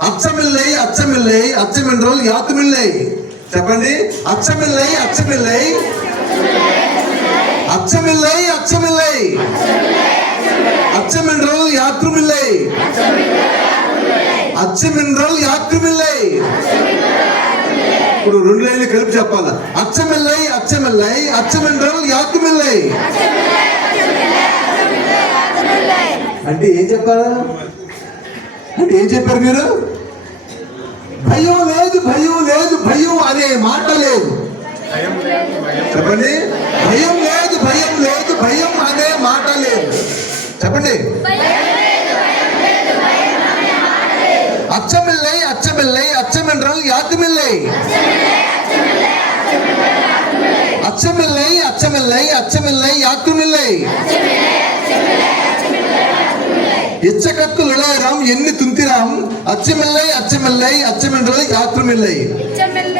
అచ్చమిల్లై అచ్చమిల్లై అచ్చమిండ్రోల్ యాతుమిల్లై చెప్పండి అచ్చమిల్లై అచ్చమిల్లై అచ్చమిల్లై అచ్చమిల్లై అచ్చమిండ్రోల్ యాత్రుమిల్లై అచ్చమిండ్రోల్ యాత్రుమిల్లై ఇప్పుడు రెండు లైన్లు కలిపి చెప్పాలి అచ్చమిల్లై అచ్చమిల్లై అచ్చమిండ్రోల్ యాత్రుమిల్లై అంటే ఏం చెప్పారా అంటే ఏం చెప్పారు మీరు? భయం లేదు భయం లేదు భయం అనే మాట లేదు. చెప్పండి. భయం లేదు భయం లేదు భయం అనే మాట లేదు. చెప్పండి. అచ్చమిల్లై అచ్చమిల్లై అచ్చమిండ్రం యాతుమిల్లై. అచ్చమిల్లై అచ్చమిల్లై అచ్చమిల్లై యాతుమిల్లై ఇచ్చకత్తులుడారాం ఎన్ని తుంతిరాం అచ్చమిల్లై అచ్చమిల్లై అచ్చమిండ్రల్ యాత్రమిల్లై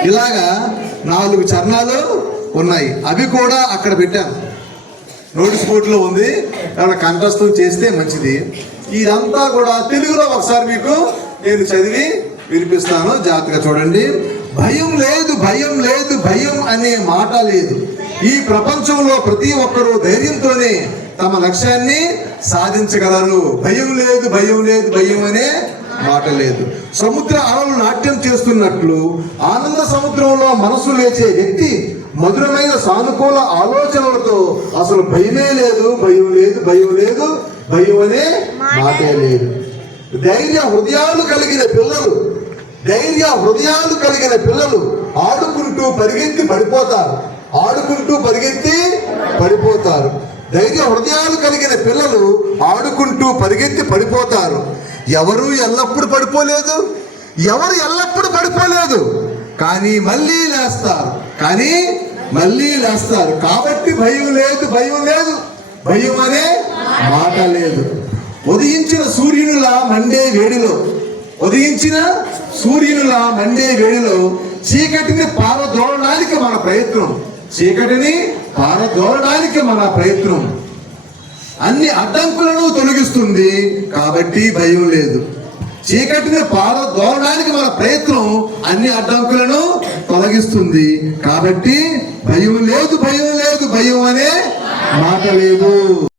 ఇలాగా నాలుగు చరణాలు ఉన్నాయి అవి కూడా అక్కడ పెట్టాను నోటీస్ బోర్డులో ఉంది ఏమైనా కంఠస్థం చేస్తే మంచిది. ఇదంతా కూడా తెలుగులో ఒకసారి మీకు నేను చదివి వినిపిస్తాను. జాగ్రత్తగా చూడండి. భయం లేదు భయం లేదు భయం అనే మాట లేదు. ఈ ప్రపంచంలో ప్రతి ఒక్కరూ ధైర్యంతోనే తమ లక్ష్యాన్ని సాధించగలరు. భయం లేదు భయం లేదు భయం అనే మాట లేదు. సముద్ర అలలు నాట్యం చేస్తున్నట్లు ఆనంద సముద్రంలో మనసు లేచే వ్యక్తి మధురమైన సానుకూల ఆలోచనలతో అసలు భయమే లేదు భయం లేదు భయం లేదు భయం అనే మాటే లేదు. ధైర్య హృదయాలు కలిగిన పిల్లలు ధైర్య హృదయాలు కలిగిన పిల్లలు ఆడుకుంటూ పరిగెత్తి పడిపోతారు. ఆడుకుంటూ పరిగెత్తి పడిపోతారు. ధైర్య హృదయాలు కలిగిన పిల్లలు ఆడుకుంటూ పరిగెత్తి పడిపోతారు. ఎవరు ఎల్లప్పుడూ పడిపోలేదు? ఎవరు ఎల్లప్పుడూ పడిపోలేదు? కానీ మళ్ళీ లేస్తారు. కానీ మళ్ళీ లేస్తారు. కాబట్టి భయం లేదు భయం లేదు. భయం అనే మాట లేదు. ఉదయించిన సూర్యునిలా మండే వేడిలో ఉదయించిన సూర్యునిలా మండే వేడిలో చీకటిని పారదోడడానికి మన ప్రయత్నం. చీకటిని పారదోడడానికి మన ప్రయత్నం. అన్ని అడ్డంకులను తొలగిస్తుంది కాబట్టి భయం లేదు. చీకటిని పారదోడడానికి మన ప్రయత్నం అన్ని అడ్డంకులను తొలగిస్తుంది కాబట్టి భయం లేదు భయం లేదు భయం అనే మాట లేదు.